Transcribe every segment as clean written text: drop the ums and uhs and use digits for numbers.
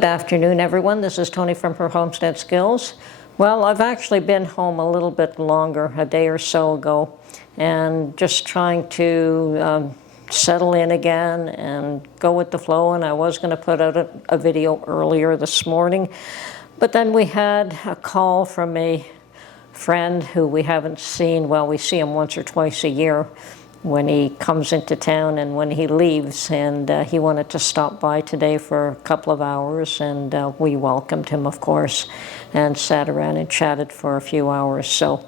Good afternoon, everyone. This is Tony from Her Homestead Skills. Well, I've actually been home a little bit longer, a day or so ago, and just trying to settle in again and go with the flow. And I was going to put out a video earlier this morning, but then we had a call from a friend who we haven't seen. Well, we see him once or twice a year when he comes into town and when he leaves, and he wanted to stop by today for a couple of hours, and we welcomed him, of course, and sat around and chatted for a few hours. So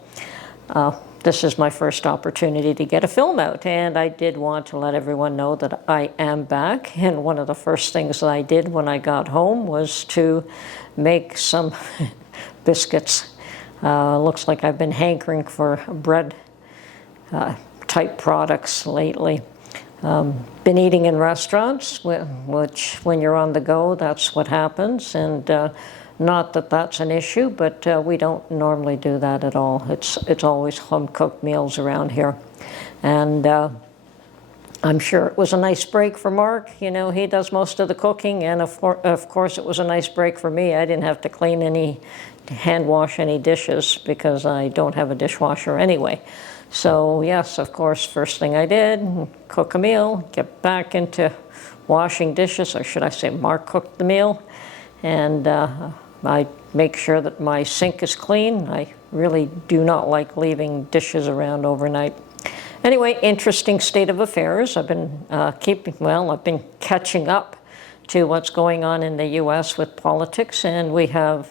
this is my first opportunity to get a film out, and I did want to let everyone know that I am back. And one of the first things that I did when I got home was to make some biscuits. Looks like I've been hankering for bread type products lately. Been eating in restaurants, which when you're on the go, that's what happens. And not that that's an issue, but we don't normally do that at all. It's always home-cooked meals around here. And I'm sure it was a nice break for Mark. You know, he does most of the cooking, and of course it was a nice break for me. I didn't have to clean any, hand wash any dishes because I don't have a dishwasher anyway. So yes, of course, first thing I did, cook a meal, get back into washing dishes, or should I say Mark cooked the meal, and I make sure that my sink is clean. I really do not like leaving dishes around overnight. Anyway, interesting state of affairs. I've been I've been catching up to what's going on in the U.S. with politics, and we have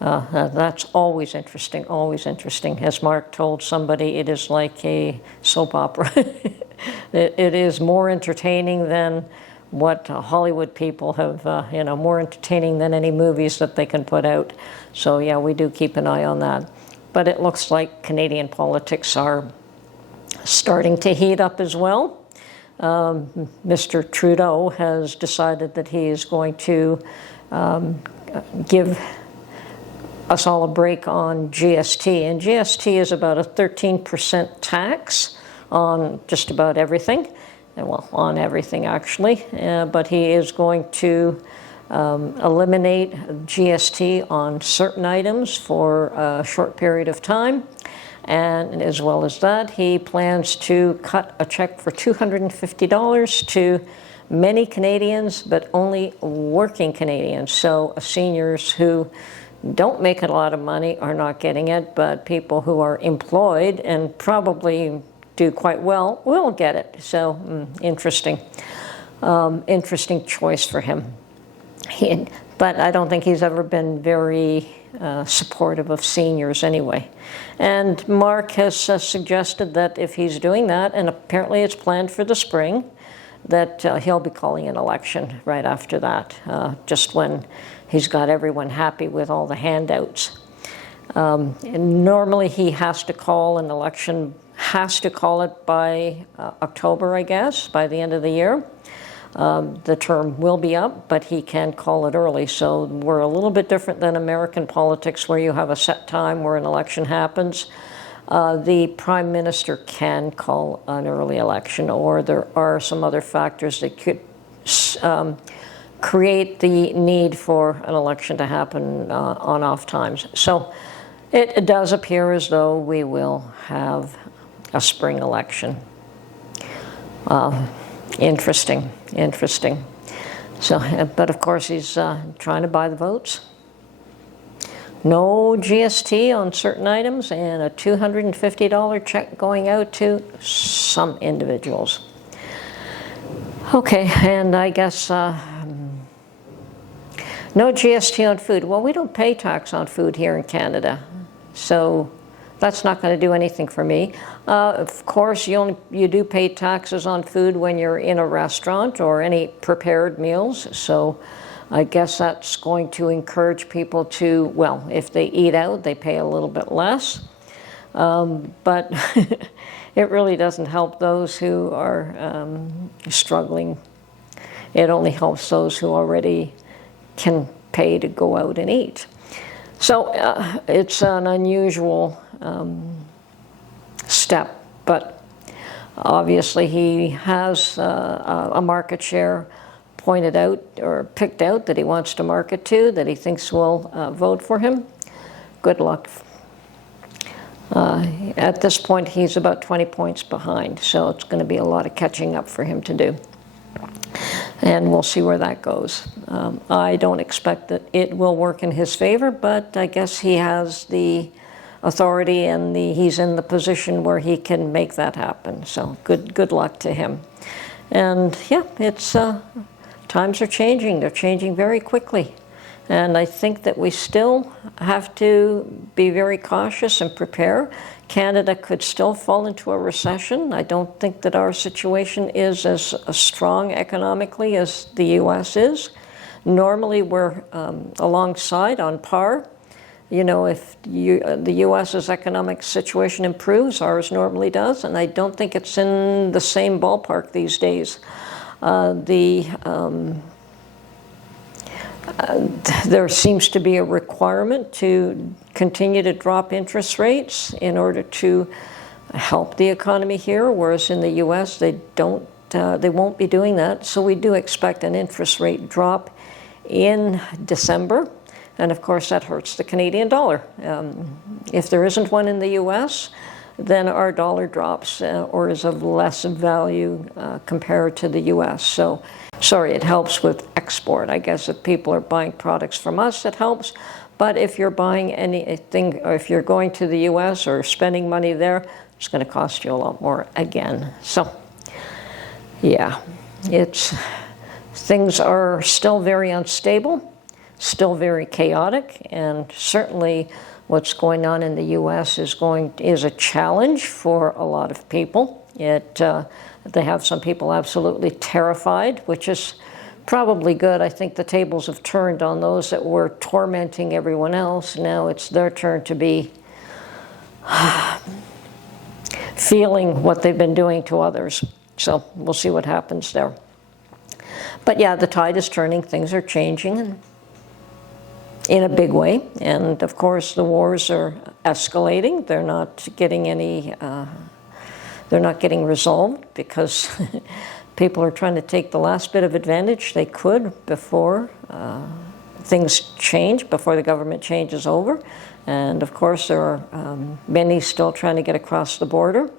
that's always interesting, always interesting. As Mark told somebody, it is like a soap opera. It is more entertaining than what Hollywood people have, more entertaining than any movies that they can put out. So yeah, we do keep an eye on that. But it looks like Canadian politics are starting to heat up as well. Mr. Trudeau has decided that he is going to give us all a break on GST, and GST is about a 13% tax on just about everything, well, on everything actually, but he is going to eliminate GST on certain items for a short period of time, and as well as that, he plans to cut a check for $250 to many Canadians, but only working Canadians, so seniors who don't make a lot of money are not getting it, but people who are employed and probably do quite well will get it. So interesting. Interesting choice for him. But I don't think he's ever been very supportive of seniors anyway. And Mark has suggested that if he's doing that, and apparently it's planned for the spring, that he'll be calling an election right after that, just when he's got everyone happy with all the handouts. And normally he has to call an election, has to call it by October, I guess, by the end of the year. The term will be up, but he can call it early. So we're a little bit different than American politics, where you have a set time where an election happens. The Prime Minister can call an early election, or there are some other factors that could create the need for an election to happen on off times. So it does appear as though we will have a spring election. Interesting. So, but of course he's trying to buy the votes. No GST on certain items, and a $250 check going out to some individuals. Okay, and I guess no GST on food. Well, we don't pay tax on food here in Canada, so that's not going to do anything for me. Of course, you do pay taxes on food when you're in a restaurant or any prepared meals, so I guess that's going to encourage people to, well, if they eat out, they pay a little bit less. But it really doesn't help those who are struggling. It only helps those who already can pay to go out and eat. So it's an unusual step, but obviously he has a market share pointed out or picked out that he wants to market to, that he thinks will vote for him, good luck. At this point, he's about 20 points behind, so it's going to be a lot of catching up for him to do. And we'll see where that goes. I don't expect that it will work in his favor, but I guess he has the authority and he's in the position where he can make that happen. So good luck to him. And yeah, it's times are changing. They're changing very quickly. And I think that we still have to be very cautious and prepare. Canada could still fall into a recession. I don't think that our situation is as strong economically as the U.S. is. Normally we're alongside, on par. You know, if the U.S.'s economic situation improves, ours normally does, and I don't think it's in the same ballpark these days. There seems to be a requirement to continue to drop interest rates in order to help the economy here, whereas in the U.S. they won't be doing that. So we do expect an interest rate drop in December, and of course that hurts the Canadian dollar. If there isn't one in the U.S., then our dollar drops or is of less value compared to the U.S. So, sorry, it helps with export. I guess if people are buying products from us, it helps. But if you're buying anything, or if you're going to the U.S. or spending money there, it's going to cost you a lot more again. So, yeah, things are still very unstable, still very chaotic, and certainly what's going on in the U.S. is a challenge for a lot of people. They have some people absolutely terrified, which is probably good. I think the tables have turned on those that were tormenting everyone else. Now it's their turn to be feeling what they've been doing to others. So we'll see what happens there. But yeah, the tide is turning. Things are changing in a big way. And of course, the wars are escalating. They're not getting they're not getting resolved because people are trying to take the last bit of advantage they could before things change, before the government changes over. And of course, there are many still trying to get across the border.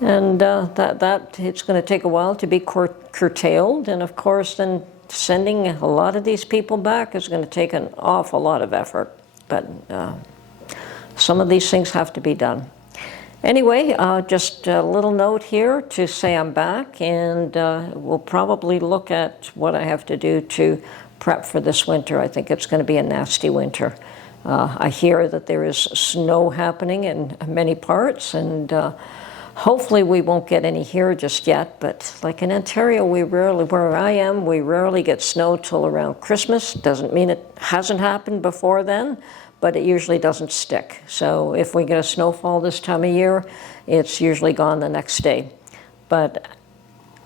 And it's going to take a while to be curtailed. And of course, then sending a lot of these people back is going to take an awful lot of effort. But some of these things have to be done. Anyway, just a little note here to say I'm back, and we'll probably look at what I have to do to prep for this winter. I think it's going to be a nasty winter. I hear that there is snow happening in many parts, and hopefully we won't get any here just yet, but like in Ontario, where I am, we rarely get snow till around Christmas. Doesn't mean it hasn't happened before then, but it usually doesn't stick. So if we get a snowfall this time of year, it's usually gone the next day. But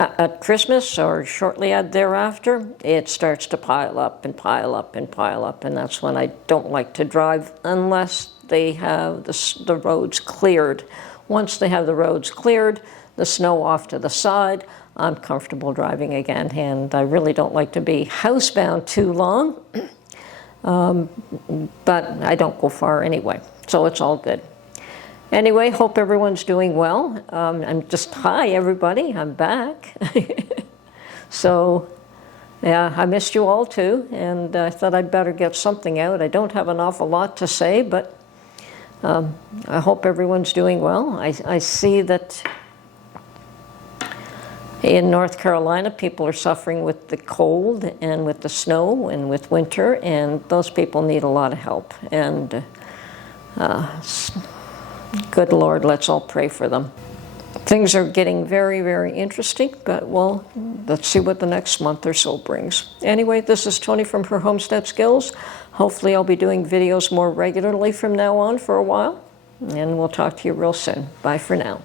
at Christmas or shortly thereafter, it starts to pile up and pile up and pile up, and that's when I don't like to drive unless they have the roads cleared. Once they have the roads cleared, the snow off to the side, I'm comfortable driving again, and I really don't like to be housebound too long. But I don't go far anyway, so it's all good. Anyway, hope everyone's doing well. Hi everybody, I'm back. So, yeah, I missed you all too, and I thought I'd better get something out. I don't have an awful lot to say, but I hope everyone's doing well. I see that in North Carolina, people are suffering with the cold and with the snow and with winter, and those people need a lot of help. And good Lord, let's all pray for them. Things are getting very, very interesting, but well, let's see what the next month or so brings. Anyway, this is Tony from Her Homestead Skills. Hopefully I'll be doing videos more regularly from now on for a while, and we'll talk to you real soon. Bye for now.